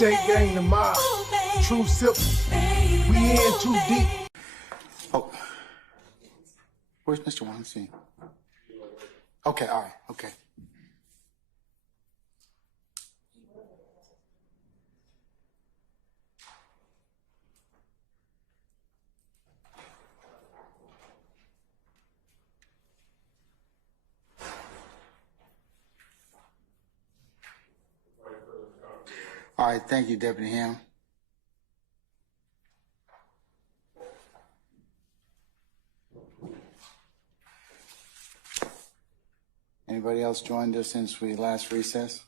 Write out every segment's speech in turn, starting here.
State gang, the mob, true simple. We in too deep. Oh, where's Mr. Weinstein? Okay, all right, okay. All right, thank you, Deputy Ham. Anybody else joined us since we last recessed,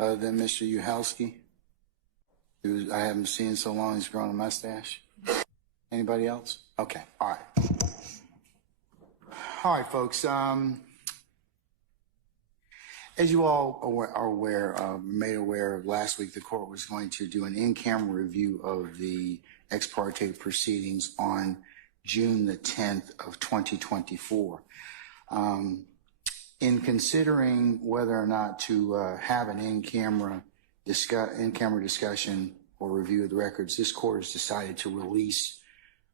other than Mr. Uhalski, who I haven't seen so long he's grown a mustache? Anybody else? Okay, all right. All right, folks. As you all are made aware, last week the court was going to do an in-camera review of the ex parte proceedings on June the 10th of 2024. In considering whether or not to have an in-camera discussion or review of the records, this court has decided to release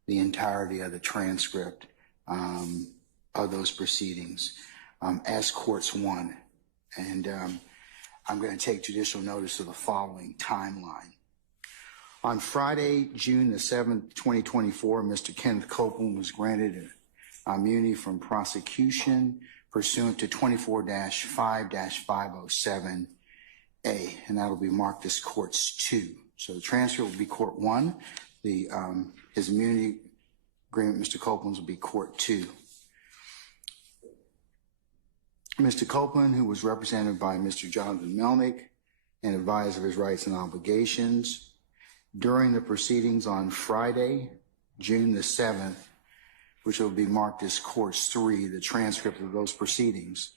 the entirety of the transcript of those proceedings as courts one. And I'm going to take judicial notice of the following timeline. On Friday, June the 7th, 2024, Mr. Kenneth Copeland was granted immunity from prosecution pursuant to 24-5-507A, and that'll be marked as courts 2. So the transfer will be court 1. His immunity agreement, Mr. Copeland's, will be court 2. Mr. Copeland, who was represented by Mr. Jonathan Melnick and advised of his rights and obligations, during the proceedings on Friday, June the 7th, which will be marked as courts 3, the transcript of those proceedings,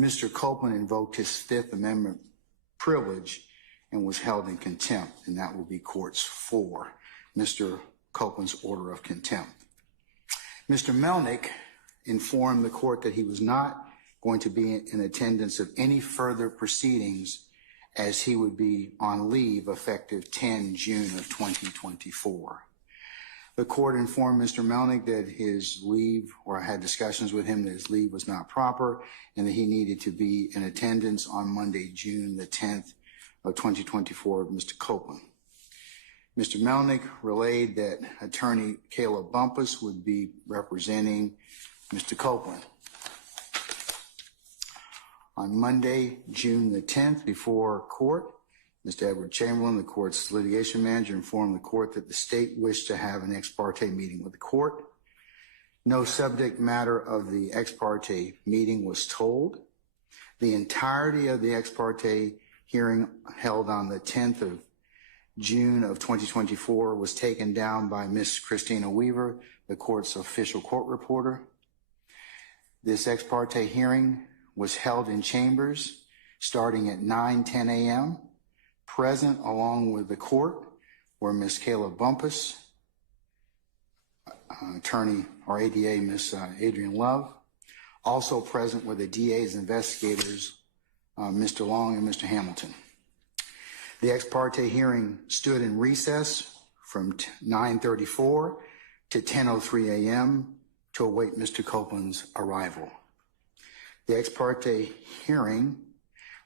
Mr. Copeland invoked his Fifth Amendment privilege and was held in contempt, and that will be courts 4, Mr. Copeland's order of contempt. Mr. Melnick informed the court that he was not going to be in attendance of any further proceedings as he would be on leave effective 10 June of 2024. The court informed Mr. Melnick that his leave, or had discussions with him that his leave was not proper and that he needed to be in attendance on Monday, June the 10th of 2024 with Mr. Copeland. Mr. Melnick relayed that attorney Caleb Bumpus would be representing Mr. Copeland. On Monday, June the 10th, before court, Mr. Edward Chamberlain, the court's litigation manager, informed the court that the state wished to have an ex parte meeting with the court. No subject matter of the ex parte meeting was told. The entirety of the ex parte hearing held on the 10th of June of 2024 was taken down by Ms. Christina Weaver, the court's official court reporter. This ex parte hearing was held in chambers starting at 9:10 a.m. Present along with the court were Ms. Caleb Bumpus, attorney or ADA Ms. Adrian Love. Also present were the DA's investigators, Mr. Long and Mr. Hamilton. The ex parte hearing stood in recess from 9:34 to 10:03 a.m. to await Mr. Copeland's arrival. The ex parte hearing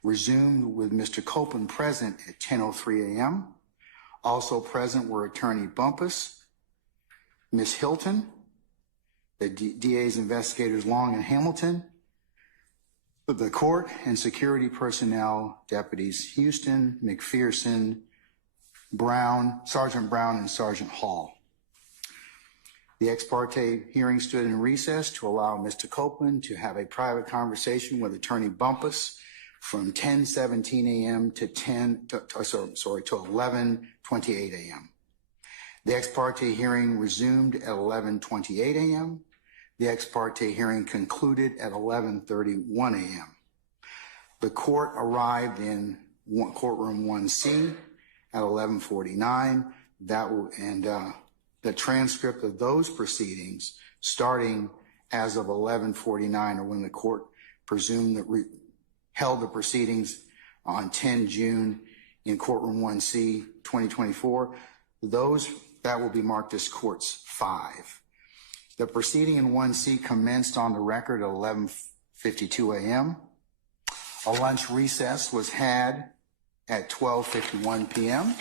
resumed with Mr. Copeland present at 10:03 a.m. Also present were attorney Bumpus, Ms. Hilton, the DA's investigators Long and Hamilton, the court and security personnel, deputies Houston, McPherson, Brown, Sergeant Brown, and Sergeant Hall. The ex parte hearing stood in recess to allow Mr. Copeland to have a private conversation with attorney Bumpus from 10:17 a.m. to 11:28 a.m. The ex parte hearing resumed at 11:28 a.m. The ex parte hearing concluded at 11:31 a.m. The court arrived in courtroom 1C at 11:49. The transcript of those proceedings, starting as of 11:49, or when the court presumed that held the proceedings on 10 June in courtroom 1C 2024. Those that will be marked as courts 5. The proceeding in 1C commenced on the record at 11:52 a.m. A lunch recess was had at 12:51 p.m.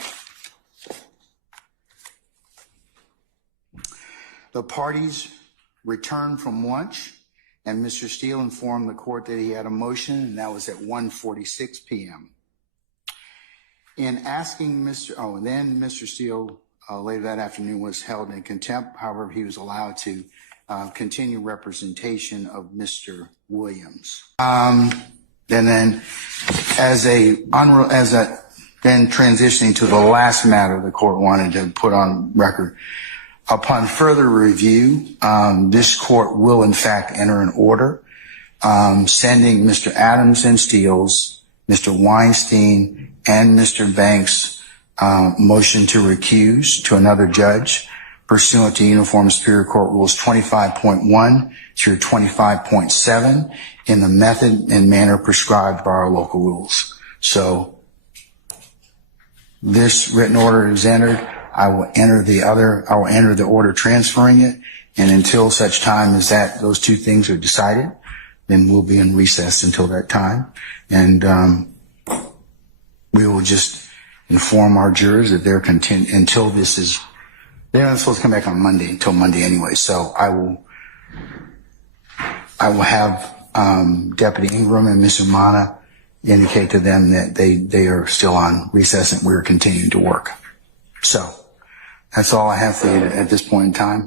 The parties returned from lunch, and Mr. Steele informed the court that he had a motion, and that was at 1:46 p.m. In asking then Mr. Steele later that afternoon was held in contempt. However, he was allowed to continue representation of Mr. Williams. And then then transitioning to the last matter the court wanted to put on record. Upon further review, this court will in fact enter an order sending Mr. Adams and Steele's, Mr. Weinstein, and Mr. Banks' motion to recuse to another judge pursuant to Uniform Superior Court Rules 25.1 through 25.7 in the method and manner prescribed by our local rules. So this written order is entered. I will enter the order transferring it, and until such time as those two things are decided, then we'll be in recess until that time. And we will just inform our jurors that they're until they're not supposed to come back on Monday until Monday anyway. So I will have Deputy Ingram and Mr. Mana indicate to them that they are still on recess and we're continuing to work. So that's all I have for you at this point in time.